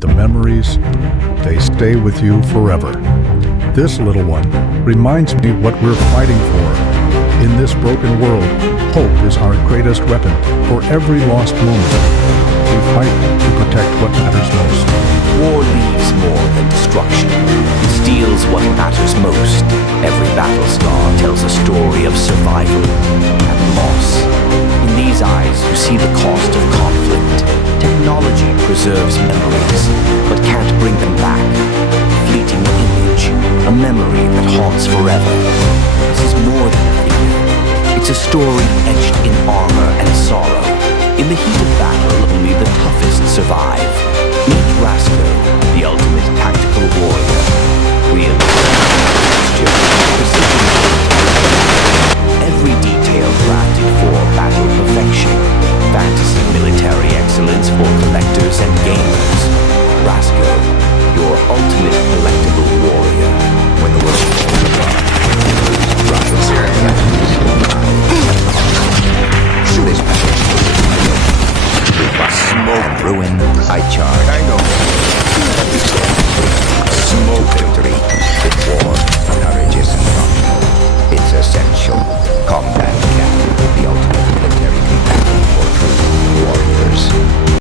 The memories, they stay with you forever. This little one reminds me what we're fighting for. In this broken world, hope is our greatest weapon. For every lost moment, we fight to protect what matters most. War leaves more than destruction. It steals what matters most. Every battle scar tells a story of survival and loss. In these eyes, you see the cost of conflict. Technology preserves memories, but can't bring them back. A fleeting image, a memory that haunts forever. This is more than a figure. It's a story etched in armor and sorrow. In the heat of battle, only the toughest survive. Meet Rasko, the ultimate tactical warrior. Realism, precision, every detail crafted for battle perfection. Fantasy military excellence for collectors and gamers. Rasko, your ultimate collectible warrior. When the world falls apart, this smoke ruin, I charge. Smoke victory.